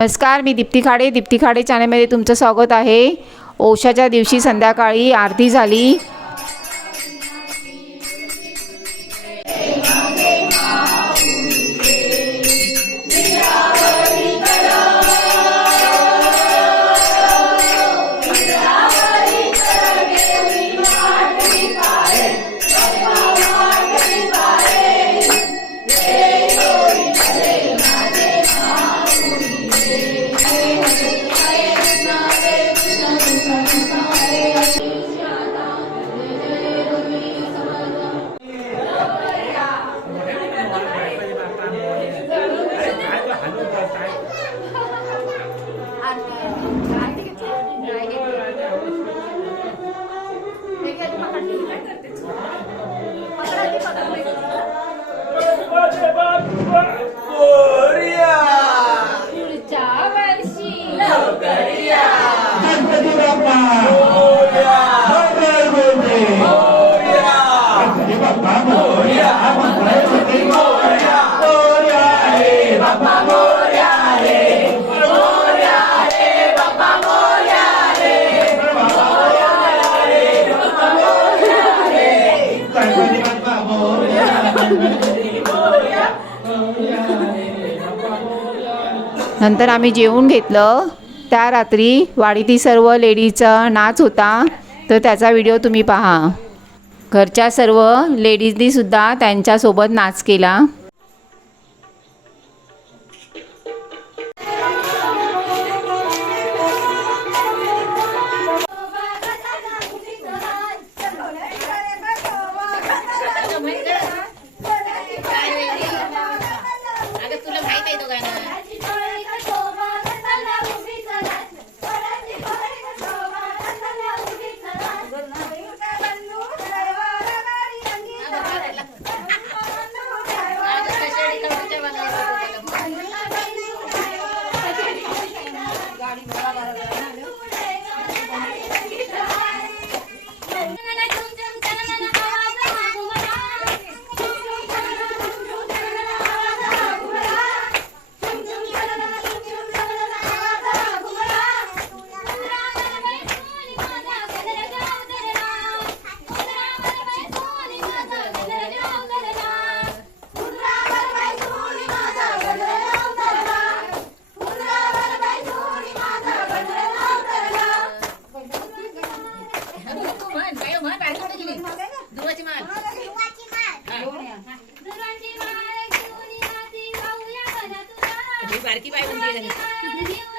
नमस्कार मी दीप्ती खाडे. दीप्ती खाडे चॅनलमध्ये तुमचं स्वागत आहे. ओशाच्या दिवशी संध्याकाळी आरती झाली. नंतर आम्ही जेवून घेतलं. त्या रात्री वाडीतील सर्व लेडीजचा नाच होता. तर त्याचा व्हिडिओ तुम्ही पहा. घरच्या सर्व लेडीजनीसुद्धा त्यांच्यासोबत नाच केला. no va a ¿no? ही बारकी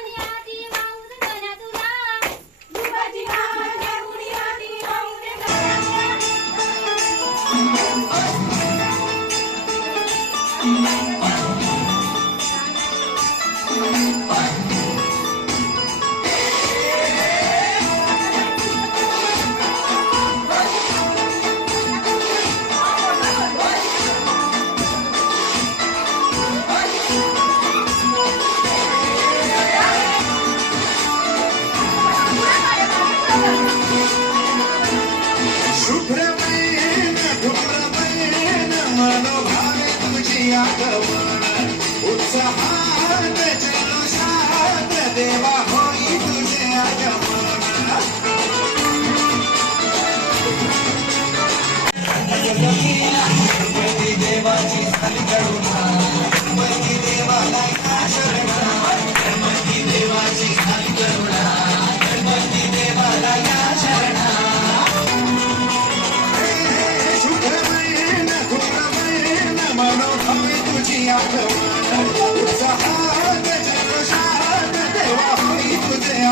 शुभ्रमयेन धूम्रमयेन मनोभावे तुझी आगमन उत्साहात जल्लोषात देवा होई तुझे आगमन.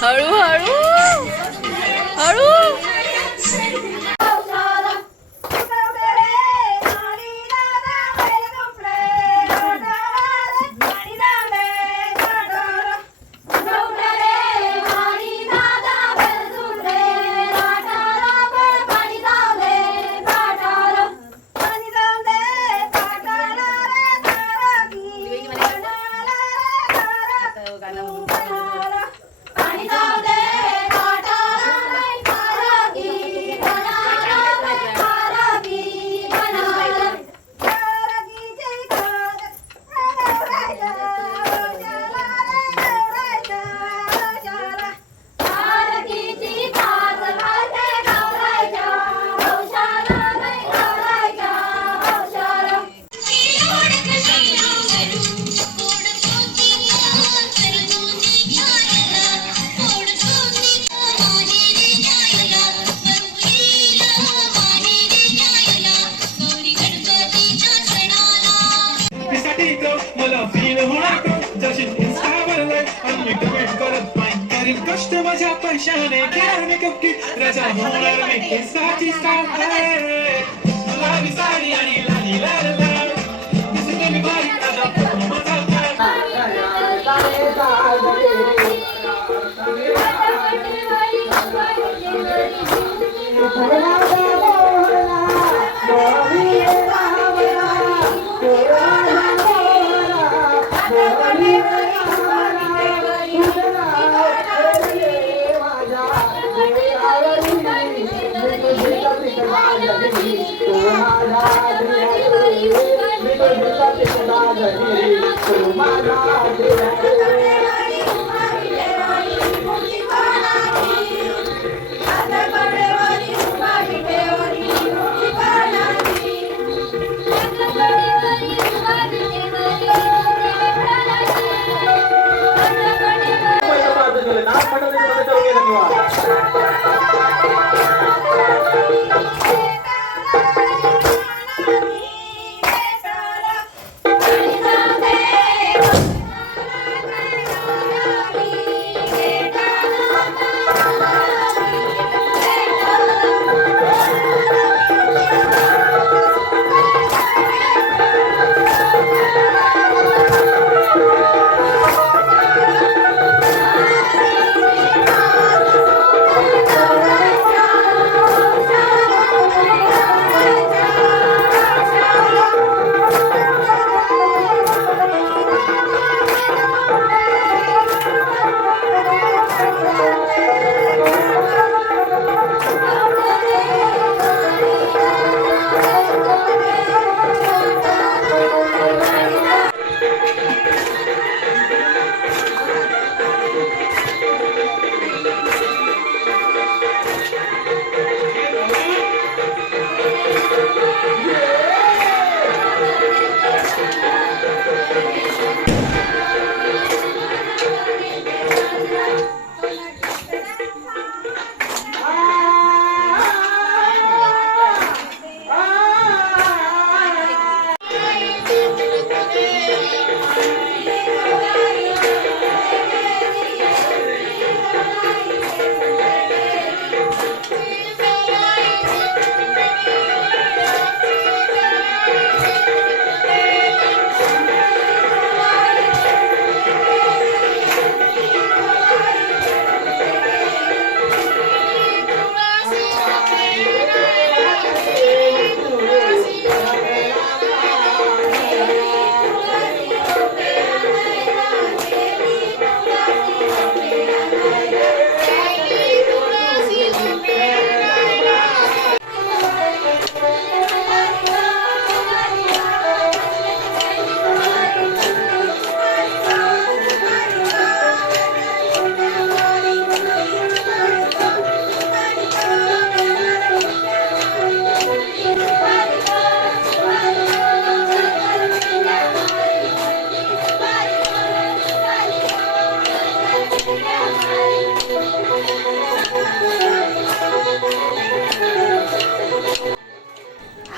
Haru haru. Haru. त्यासाठी मला फील होणार का जशी इंस्टावर लाईक आणि मी कमेंट करत नाही करीन. कष्ट माझ्या पैशाने केला मेकअप की राजा होणार मी केसाची स्टार गुलाबी साडी आणि लाली लाल लाल दिसते मी Deus, muita aqui, é isso, mas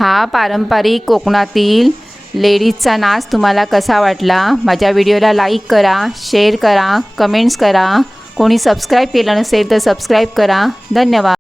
हा पारंपरिक कोकणातील लेडीजचा नाच तुम्हाला कसा वाटला? माझ्या व्हिडिओला लाईक करा शेअर करा कमेंट्स करा. कोणी सबस्क्राईब केलं नसेल तर सबस्क्राईब करा. धन्यवाद.